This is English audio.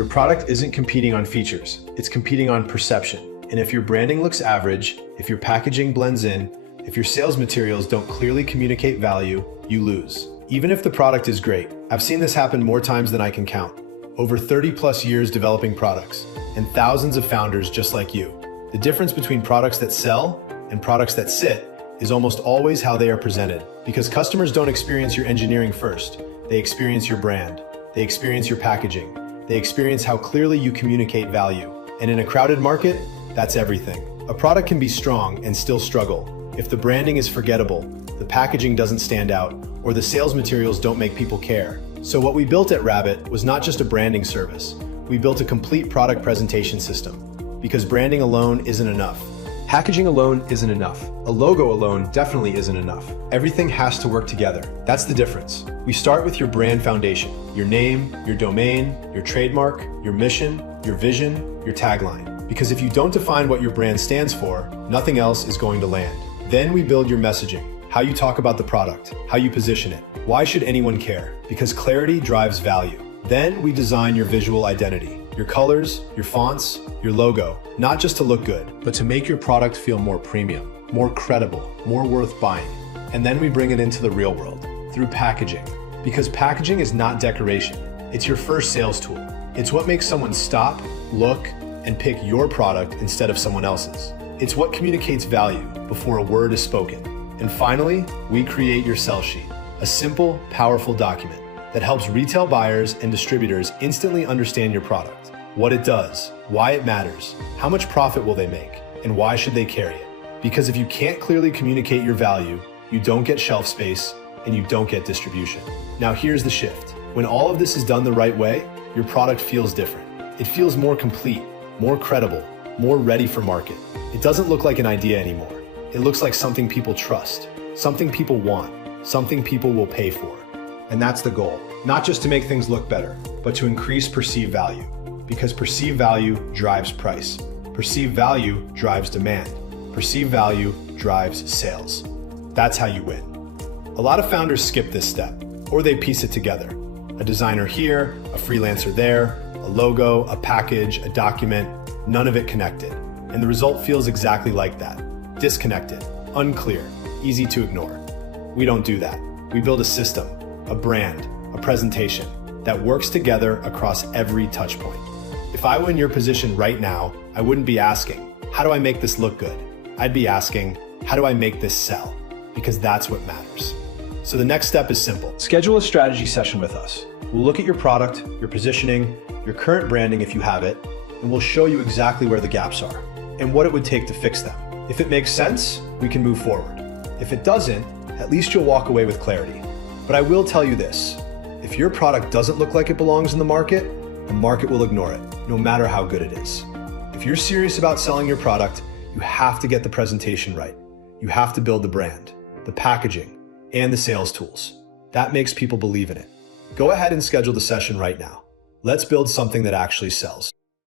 Your product isn't competing on features, it's competing on perception. And if your branding looks average, if your packaging blends in, if your sales materials don't clearly communicate value, you lose. Even if the product is great. I've seen this happen more times than I can count. Over 30 plus years developing products, and thousands of founders just like you. The difference between products that sell and products that sit is almost always how they are presented. Because customers don't experience your engineering first, they experience your brand, they experience your packaging, they experience how clearly you communicate value. And in a crowded market, that's everything. A product can be strong and still struggle if the branding is forgettable, the packaging doesn't stand out, or the sales materials don't make people care. So what we built at Rabbit was not just a branding service. We built a complete product presentation system. Because branding alone isn't enough. Packaging alone isn't enough. A logo alone definitely isn't enough. Everything has to work together. That's the difference. We start with your brand foundation. Your name, your domain, your trademark, your mission, your vision, your tagline. Because if you don't define what your brand stands for, nothing else is going to land. Then we build your messaging. How you talk about the product, how you position it. Why should anyone care? Because clarity drives value. Then we design your visual identity, your colors, your fonts, your logo, not just to look good, but to make your product feel more premium, more credible, more worth buying. And then we bring it into the real world through packaging. Because packaging is not decoration, it's your first sales tool. It's what makes someone stop, look, and pick your product instead of someone else's. It's what communicates value before a word is spoken. And finally, we create your sell sheet, a simple, powerful document that helps retail buyers and distributors instantly understand your product, what it does, why it matters, how much profit will they make, and why should they carry it. Because if you can't clearly communicate your value, you don't get shelf space and you don't get distribution. Now here's the shift. When all of this is done the right way, your product feels different. It feels more complete, more credible, more ready for market. It doesn't look like an idea anymore. It looks like something people trust, something people want, something people will pay for. And that's the goal. Not just to make things look better, but to increase perceived value. Because perceived value drives price. Perceived value drives demand. Perceived value drives sales. That's how you win. A lot of founders skip this step, or they piece it together. A designer here, a freelancer there, a logo, a package, a document, none of it connected. And the result feels exactly like that. Disconnected, unclear, easy to ignore. We don't do that. We build a system, a brand, a presentation that works together across every touch point. If I were in your position right now, I wouldn't be asking, how do I make this look good? I'd be asking, how do I make this sell? Because that's what matters. So the next step is simple. Schedule a strategy session with us. We'll look at your product, your positioning, your current branding if you have it, and we'll show you exactly where the gaps are and what it would take to fix them. If it makes sense, we can move forward. If it doesn't, at least you'll walk away with clarity. But I will tell you this, if your product doesn't look like it belongs in the market will ignore it, no matter how good it is. If you're serious about selling your product, you have to get the presentation right. You have to build the brand, the packaging, and the sales tools. That makes people believe in it. Go ahead and schedule the session right now. Let's build something that actually sells.